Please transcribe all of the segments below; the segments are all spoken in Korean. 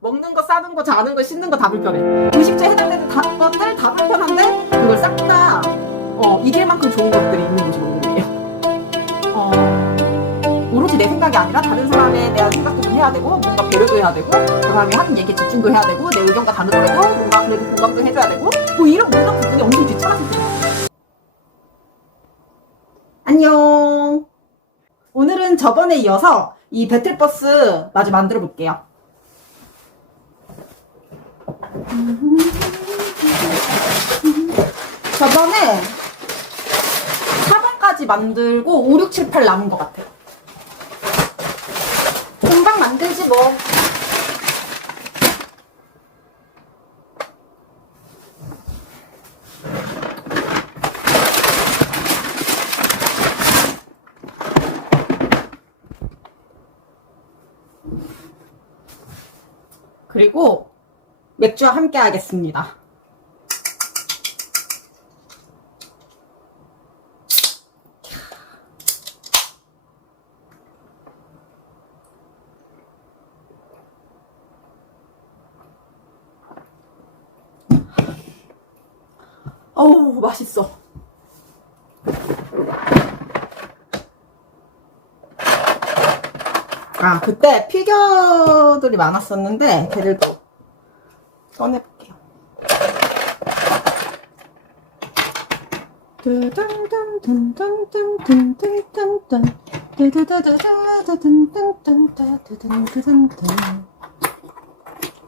먹는 거, 싸는 거, 자는 거, 씻는 거 다 불편해. 음식주에 해당되는 것들 다 불편한데 그걸 싹 다 이길 만큼 좋은 것들이 있는 곳이 농구예요. 오로지 내 생각이 아니라 다른 사람에 대한 생각도 좀 해야 되고, 뭔가 배려도 해야 되고, 그 사람이 하는 얘기에 집중도 해야 되고, 내 의견과 다르더라도 뭔가 그래도 공감도 해줘야 되고, 뭐 이런 모든 부분이 엄청 귀찮아서 그래요. 안녕. 오늘은 저번에 이어서 이 배틀버스 마저 만들어 볼게요. 저번에 4번까지 만들고 5, 6, 7, 8 남은 것 같아요. 금방 만들지 뭐. 그리고 맥주와 함께 하겠습니다. 어우, 맛있어. 아, 그때 피겨들이 많았었는데 걔들도 꺼내볼게요.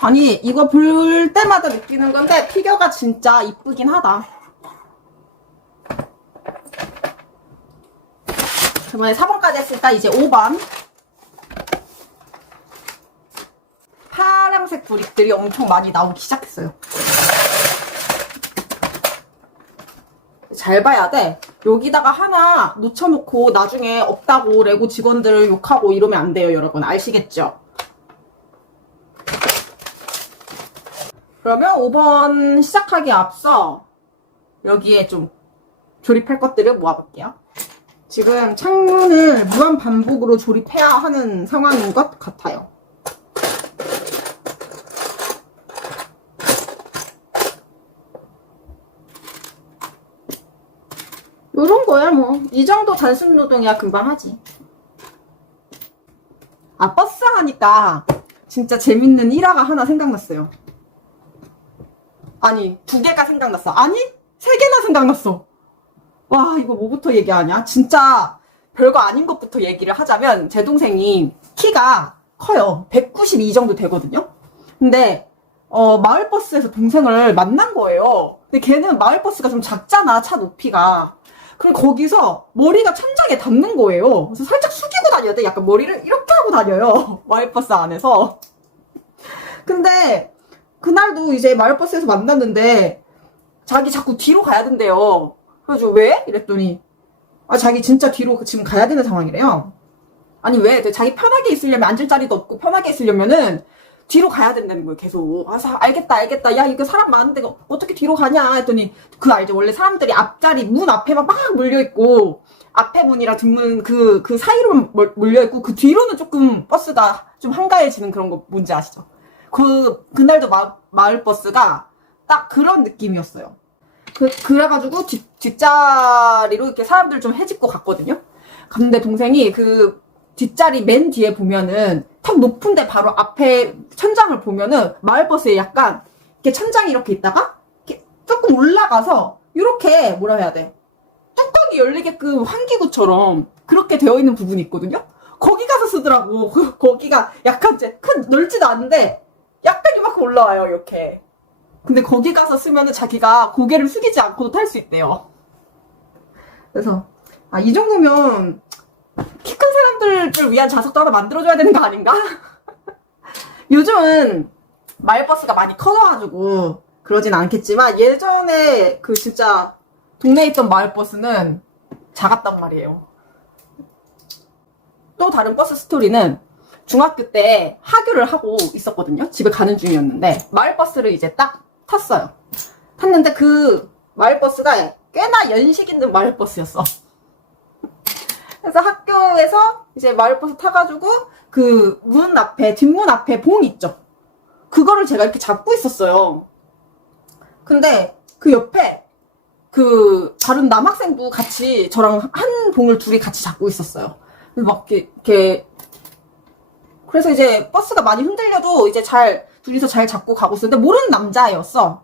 아니, 이거 볼 때마다 느끼는 건데 피겨가 진짜 이쁘긴 하다. 저번에 4번까지 했으니까 이제 5번. 파란색 브릭들이 엄청 많이 나오기 시작했어요. 잘 봐야 돼. 여기다가 하나 놓쳐놓고 나중에 없다고 레고 직원들 욕하고 이러면 안 돼요, 여러분. 아시겠죠? 그러면 5번 시작하기에 앞서 여기에 좀 조립할 것들을 모아볼게요. 지금 창문을 무한 반복으로 조립해야 하는 상황인 것 같아요. 요런 거야 뭐. 이 정도 단순 노동이야 금방 하지. 아, 버스 하니까 진짜 재밌는 일화가 하나 생각났어요. 아니, 2개가 생각났어. 아니, 3개나 생각났어. 와, 이거 뭐부터 얘기하냐? 진짜 별거 아닌 것부터 얘기를 하자면 제 동생이 키가 커요. 192 정도 되거든요. 근데 마을버스에서 동생을 만난 거예요. 근데 걔는 마을버스가 좀 작잖아, 차 높이가. 그럼 거기서 머리가 천장에 닿는 거예요. 그래서 살짝 숙이고 다녀야 돼. 약간 머리를 이렇게 하고 다녀요. 마을버스 안에서. 근데 그날도 이제 마을버스에서 만났는데 자기 자꾸 뒤로 가야 된대요. 그래가지고 왜? 이랬더니 아, 자기 진짜 뒤로 지금 가야 되는 상황이래요. 아니 왜? 자기 편하게 있으려면, 앉을 자리도 없고 편하게 있으려면은 뒤로 가야 된다는 거예요, 계속. 아, 알겠다. 야, 이거 사람 많은데 어떻게 뒤로 가냐 했더니, 알죠? 원래 사람들이 앞자리 문 앞에만 막 몰려있고, 앞에 문이랑 뒷문 그 사이로만 몰려있고, 그 뒤로는 조금 버스가 좀 한가해지는 그런 거 뭔지 아시죠? 그날도 마을버스가 딱 그런 느낌이었어요. 그래가지고 뒷자리로 이렇게 사람들 좀 해집고 갔거든요? 근데 동생이 그 뒷자리 맨 뒤에 보면은 턱 높은데 바로 앞에 천장을 보면은 마을버스에 약간 이렇게 천장이 이렇게 있다가 이렇게 조금 올라가서 이렇게 뭐라 해야 돼? 뚜껑이 열리게끔 환기구처럼 그렇게 되어 있는 부분이 있거든요? 거기 가서 쓰더라고. 거기가 약간 넓지도 않은데 약간 이만큼 올라와요, 이렇게. 근데 거기 가서 쓰면은 자기가 고개를 숙이지 않고도 탈 수 있대요. 그래서 아, 이 정도면 키 큰 사람들을 위한 좌석도 하나 만들어줘야 되는 거 아닌가? 요즘은 마을버스가 많이 커져가지고 그러진 않겠지만 예전에 그 진짜 동네에 있던 마을버스는 작았단 말이에요. 또 다른 버스 스토리는 중학교 때 하교를 하고 있었거든요. 집에 가는 중이었는데 마을버스를 이제 딱 탔어요. 탔는데 그 마을버스가 꽤나 연식 있는 마을버스였어. 그래서 학교에서 이제 마을버스 타가지고 그 문 앞에, 뒷문 앞에 봉 있죠. 그거를 제가 이렇게 잡고 있었어요. 근데 그 옆에 그 다른 남학생도 같이 저랑 한 봉을 둘이 같이 잡고 있었어요. 막 이렇게 그래서 이제 버스가 많이 흔들려도 이제 둘이서 잘 잡고 가고 있었는데 모르는 남자애였어.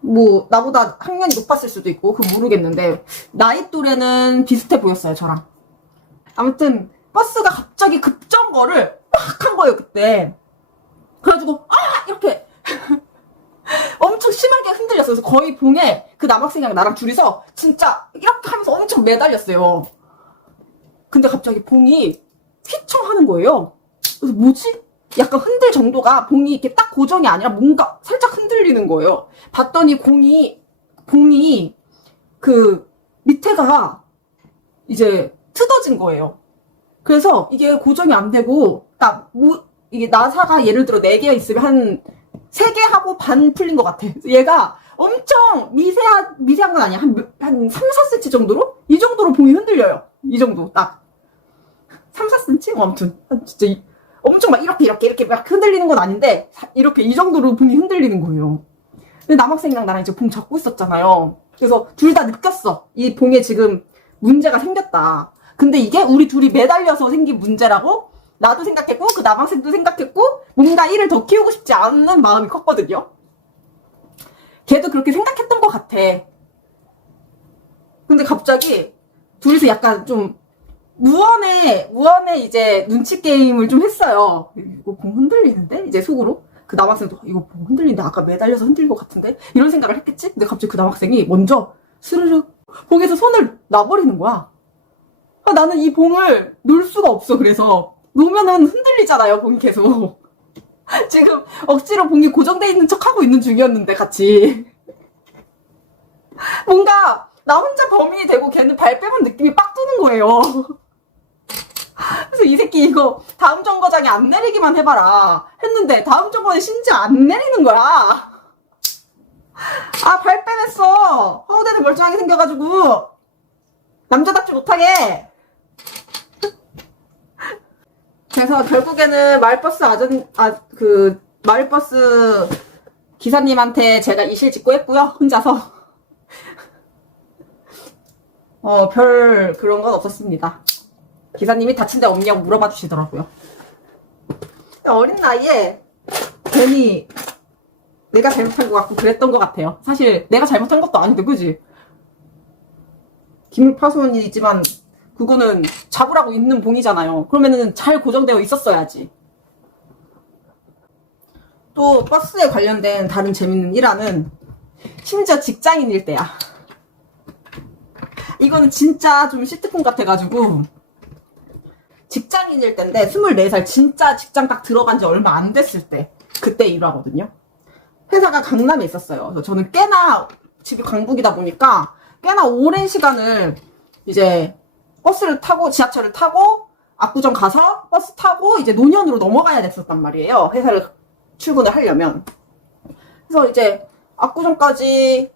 뭐 나보다 학년이 높았을 수도 있고 그 모르겠는데 나이 또래는 비슷해 보였어요, 저랑. 아무튼 버스가 갑자기 급정거를 막 한 거예요, 그때. 그래가지고 이렇게 엄청 심하게 흔들렸어요. 그래서 거의 봉에 그 남학생이랑 나랑 둘이서 진짜 이렇게 하면서 엄청 매달렸어요. 근데 갑자기 봉이 휘청 하는 거예요. 그래서 뭐지? 약간 흔들 정도가 봉이 이렇게 딱 고정이 아니라 뭔가 살짝 흔들리는 거예요. 봤더니 봉이 그 밑에가 이제 뜯어진 거예요. 그래서 이게 고정이 안 되고 이게 나사가 예를 들어 4개 있으면 한 3개 하고 반 풀린 것 같아. 얘가 엄청 미세한 건 아니야. 한 3, 4cm 정도로? 이 정도로 봉이 흔들려요. 이 정도, 딱. 3, 4cm? 아무튼. 진짜, 엄청 막 이렇게 막 흔들리는 건 아닌데, 이렇게 이 정도로 봉이 흔들리는 거예요. 근데 남학생이랑 나랑 이제 봉 잡고 있었잖아요. 그래서 둘 다 느꼈어. 이 봉에 지금 문제가 생겼다. 근데 이게 우리 둘이 매달려서 생긴 문제라고 나도 생각했고 그 남학생도 생각했고 뭔가 일을 더 키우고 싶지 않은 마음이 컸거든요. 걔도 그렇게 생각했던 것 같아. 근데 갑자기 둘이서 약간 좀 무언의 이제 눈치 게임을 좀 했어요. 이거 봉 흔들리는데? 이제 속으로. 그 남학생도 이거 봉 흔들리는데 아까 매달려서 흔들린 것 같은데? 이런 생각을 했겠지? 근데 갑자기 그 남학생이 먼저 스르륵 봉에서 손을 놔버리는 거야. 나는 이 봉을 놓을 수가 없어. 그래서 놓으면은 흔들리잖아요, 봉이 계속. 지금 억지로 봉이 고정돼 있는 척 하고 있는 중이었는데 같이. 뭔가 나 혼자 범인이 되고 걔는 발 빼면 느낌이 빡 뜨는 거예요. 그래서 이 새끼 이거 다음 정거장에 안 내리기만 해봐라 했는데 다음 정거장에 심지어 안 내리는 거야. 발 빼냈어. 허우대는 멀쩡하게 생겨가지고 남자답지 못하게. 그래서 결국에는 마을버스 기사님한테 제가 이실 직고했고요. 혼자서. 별 그런 건 없었습니다. 기사님이 다친 데 없냐고 물어봐 주시더라고요. 어린 나이에 괜히 내가 잘못한 것 같고 그랬던 것 같아요. 사실 내가 잘못한 것도 아닌데, 그지? 기물파손이지만 그거는 잡으라고 있는 봉이잖아요. 그러면은 잘 고정되어 있었어야지. 또 버스에 관련된 다른 재밌는 일화는 심지어 직장인일 때야. 이거는 진짜 좀 시트콤 같아가지고 직장인일 때인데 24살 진짜 직장 딱 들어간 지 얼마 안 됐을 때 그때 일화거든요. 회사가 강남에 있었어요. 그래서 저는 꽤나 집이 강북이다 보니까 꽤나 오랜 시간을 이제 버스를 타고 지하철을 타고 압구정 가서 버스 타고 이제 논현으로 넘어가야 됐었단 말이에요. 회사를 출근을 하려면. 그래서 이제 압구정까지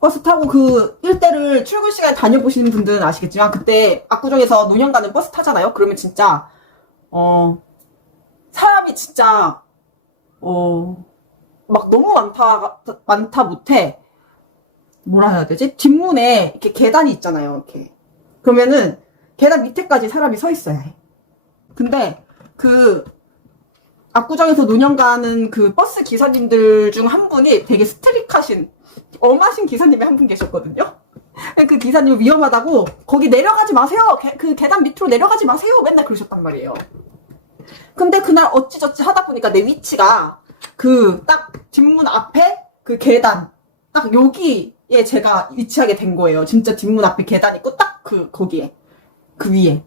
버스 타고 그 일대를 출근 시간에 다녀보시는 분들은 아시겠지만 그때 압구정에서 논현 가는 버스 타잖아요. 그러면 진짜 사람이 진짜 막 너무 많다 못해. 뭐라 해야 되지? 뒷문에 이렇게 계단이 있잖아요. 이렇게. 그러면은 계단 밑에까지 사람이 서 있어야 해. 근데 그 압구정에서 논현 가는 그 버스 기사님들 중 한 분이 되게 스트릭하신 엄하신 기사님이 한 분 계셨거든요. 그 기사님이 위험하다고 거기 내려가지 마세요. 그 계단 밑으로 내려가지 마세요. 맨날 그러셨단 말이에요. 근데 그날 어찌저찌 하다 보니까 내 위치가 그 딱 뒷문 앞에 그 계단 딱 여기에 제가 위치하게 된 거예요. 진짜 뒷문 앞에 계단 있고 딱 거기에 그 위에.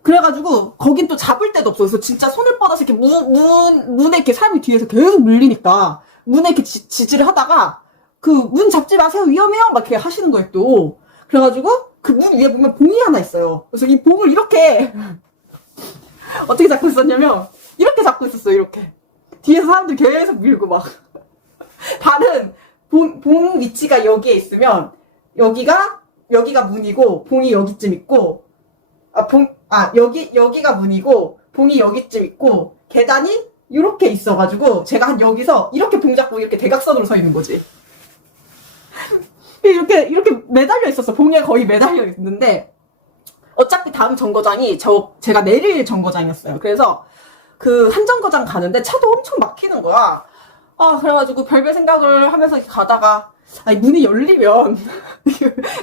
그래가지고 거긴 또 잡을 데도 없어. 그래서 진짜 손을 뻗어서 이렇게 문에 이렇게 사람이 뒤에서 계속 물리니까 문에 이렇게 지지를 하다가 그 문 잡지 마세요. 위험해요. 막 이렇게 하시는 거예요 또. 그래가지고 그 문 위에 보면 봉이 하나 있어요. 그래서 이 봉을 이렇게 어떻게 잡고 있었냐면 이렇게 잡고 있었어요. 이렇게. 뒤에서 사람들 계속 밀고 막. 다른 봉 위치가 여기에 있으면 여기가 문이고 봉이 여기쯤 있고 여기가 문이고 봉이 여기쯤 있고 계단이 이렇게 있어가지고 제가 한 여기서 이렇게 봉 잡고 이렇게 대각선으로 서 있는 거지. 이렇게 매달려 있었어. 봉에 거의 매달려 있는데 어차피 다음 정거장이 제가 내릴 정거장이었어요. 그래서 그 한 정거장 가는데 차도 엄청 막히는 거야. 아, 그래가지고 별별 생각을 하면서 가다가 아니, 문이 열리면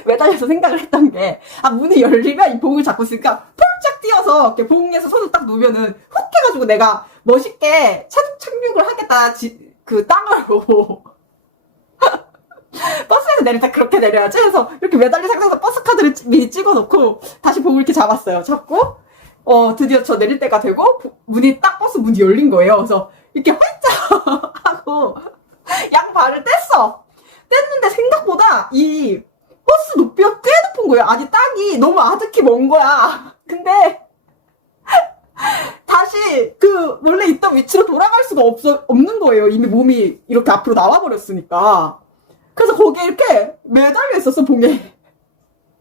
매달려서 생각을 했던 게 문이 열리면 이 봉을 잡고 있으니까 폴짝 뛰어서 이렇게 봉에서 손을 딱 놓으면은 훅 해가지고 내가 멋있게 착륙을 하겠다. 그 땅으로 버스에서 내릴 때 그렇게 내려야지 해서 이렇게 매달린 상태에서 버스 카드를 미리 찍어놓고 다시 봉을 이렇게 잡았어요. 잡고 드디어 저 내릴 때가 되고 버스 문이 열린 거예요. 그래서 이렇게 활짝 하고 양발을 뗐는데 생각보다 이 버스 높이가 꽤 높은 거예요. 아니 땅이 너무 아득히 먼 거야. 근데 다시 그 원래 있던 위치로 돌아갈 수가 없는 거예요. 이미 몸이 이렇게 앞으로 나와버렸으니까. 그래서 거기에 이렇게 매달려 있었어, 봉에.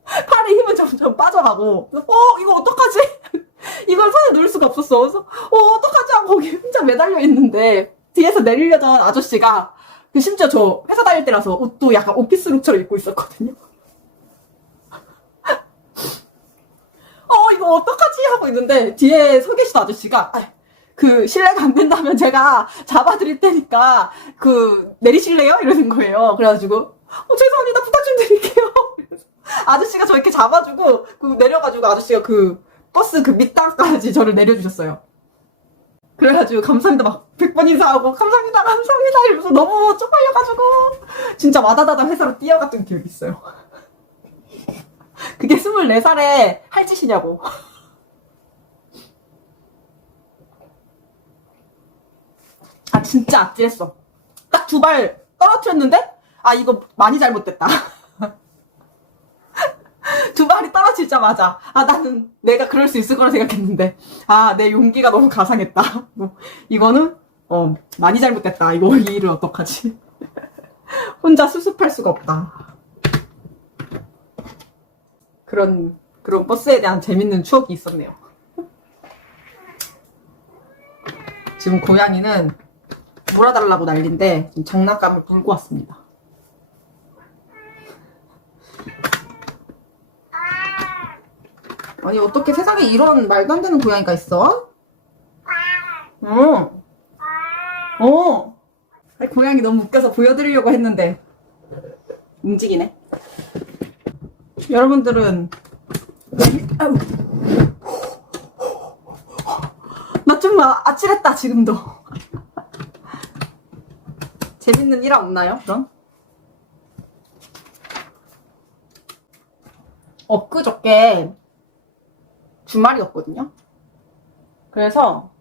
팔에 힘은 점점 빠져가고. 이거 어떡하지? 이걸 손에 놓을 수가 없었어. 그래서, 어떡하지? 하고 거기 혼자 매달려 있는데, 뒤에서 내리려던 아저씨가, 심지어 저 회사 다닐 때라서 옷도 약간 오피스룩처럼 입고 있었거든요. 이거 어떡하지? 하고 있는데, 뒤에 서 계신 아저씨가, 실례가 안 된다면 제가 잡아드릴 테니까, 내리실래요? 이러는 거예요. 그래가지고, 죄송합니다. 부탁 좀 드릴게요. 아저씨가 저 이렇게 잡아주고, 내려가지고 아저씨가 버스 밑단까지 저를 내려주셨어요. 그래가지고, 감사합니다. 막 100번 인사하고, 감사합니다. 이러면서 너무 쪽팔려가지고, 진짜 와다다다 회사로 뛰어갔던 기억이 있어요. 그게 24살에 할 짓이냐고. 진짜 아찔했어. 딱 2발 떨어뜨렸는데 이거 많이 잘못됐다. 2발이 떨어지자마자 나는 내가 그럴 수 있을 거라 생각했는데 내 용기가 너무 가상했다. 이거는 많이 잘못됐다. 이 일을 어떡하지? 혼자 수습할 수가 없다. 그런 버스에 대한 재밌는 추억이 있었네요. 지금 고양이는 몰아달라고 난리인데 지금 장난감을 물고 왔습니다. 아니 어떻게 세상에 이런 말도 안 되는 고양이가 있어? 고양이 너무 웃겨서 보여드리려고 했는데 움직이네. 여러분들은 나 좀 아찔했다 지금도. 재밌는 일화 없나요? 그럼? 엊그저께 주말이었거든요. 그래서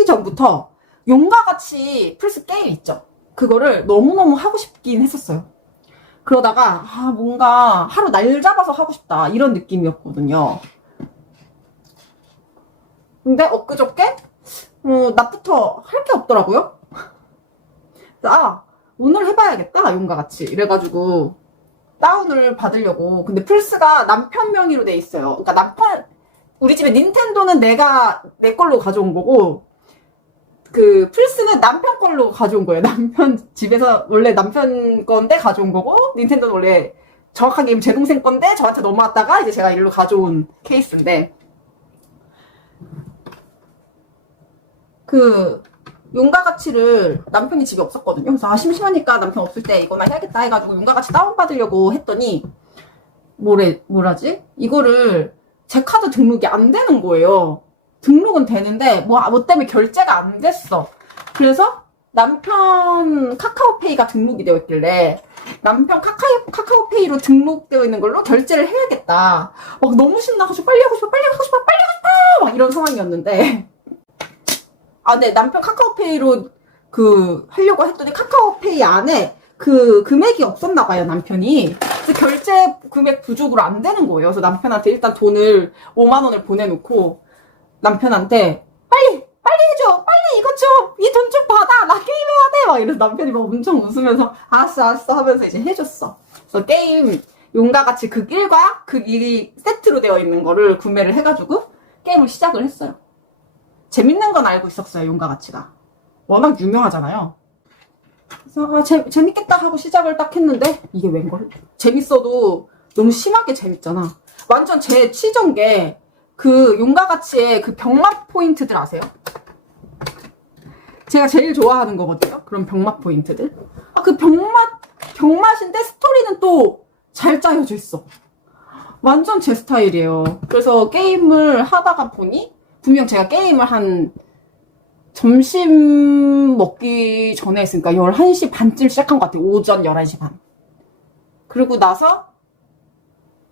이전부터 용과 같이 플스 게임 있죠. 그거를 너무너무 하고 싶긴 했었어요. 그러다가 뭔가 하루 날 잡아서 하고 싶다 이런 느낌이었거든요. 근데 엊그저께 낮부터 할 게 없더라고요. 오늘 해봐야겠다 용과 같이 이래가지고 다운을 받으려고. 근데 플스가 남편 명의로 돼 있어요. 그러니까 우리 집에 닌텐도는 내 걸로 가져온 거고 플스는 남편 걸로 가져온 거예요. 남편 집에서 원래 남편 건데 가져온 거고, 닌텐도는 원래 정확하게 제 동생 건데 저한테 넘어왔다가 이제 제가 일로 가져온 케이스인데 용과 같이를 남편이 집에 없었거든요. 그래서 심심하니까 남편 없을 때 이거나 해야겠다 해가지고 용과 같이 다운받으려고 했더니 뭐라지? 이거를 제 카드 등록이 안 되는 거예요. 등록은 되는데 뭐 때문에 결제가 안 됐어. 그래서 남편 카카오페이가 등록이 되어 있길래 남편 카카오페이로 등록되어 있는 걸로 결제를 해야겠다. 너무 신나가지고 빨리 하고 싶어 막 이런 상황이었는데 네, 남편 카카오페이로 하려고 했더니 카카오페이 안에 금액이 없었나 봐요, 남편이. 그래서 결제 금액 부족으로 안 되는 거예요. 그래서 남편한테 일단 돈을 5만 원을 보내놓고 남편한테 빨리 해줘, 빨리 이것 좀, 이 돈 좀 받아, 나 게임해야 돼 막 이래서 남편이 막 엄청 웃으면서 알았어 하면서 이제 해줬어. 그래서 게임 용과 같이 극 1과 극 2이 세트로 되어 있는 거를 구매를 해가지고 게임을 시작을 했어요. 재밌는 건 알고 있었어요, 용과 같이가. 워낙 유명하잖아요. 그래서 재밌겠다 하고 시작을 딱 했는데 이게 웬걸? 재밌어도 너무 심하게 재밌잖아. 완전 제 치전 게 그 용과 같이의 그 병맛 포인트들 아세요? 제가 제일 좋아하는 거거든요. 그런 병맛 포인트들. 아, 그 병맛인데 스토리는 또 잘 짜여져 있어. 완전 제 스타일이에요. 그래서 게임을 하다가 보니 분명 제가 게임을 한 점심 먹기 전에 했으니까 11시 반쯤 시작한 것 같아요. 오전 11시 반. 그리고 나서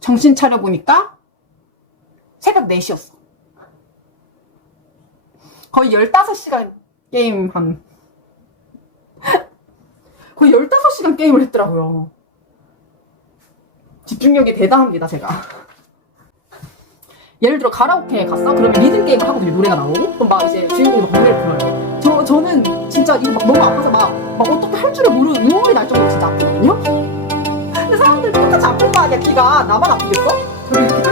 정신 차려보니까 새벽 4시였어. 거의 15시간 거의 15시간 게임을 했더라고요. 집중력이 대단합니다, 제가. 예를 들어 가라오케에 갔어? 그러면 리듬 게임을 하거든요. 노래가 나오고. 그럼 막 이제 주인공이 막 노래를 불러요. 저는 진짜 이거 막 너무 아파서 막 어떻게 할 줄을 모르는 눈물이 날 정도로 진짜 아프거든요? 근데 사람들 똑같이 아픈 거 아니야, 귀가. 나만 아프겠어? 저를 이렇게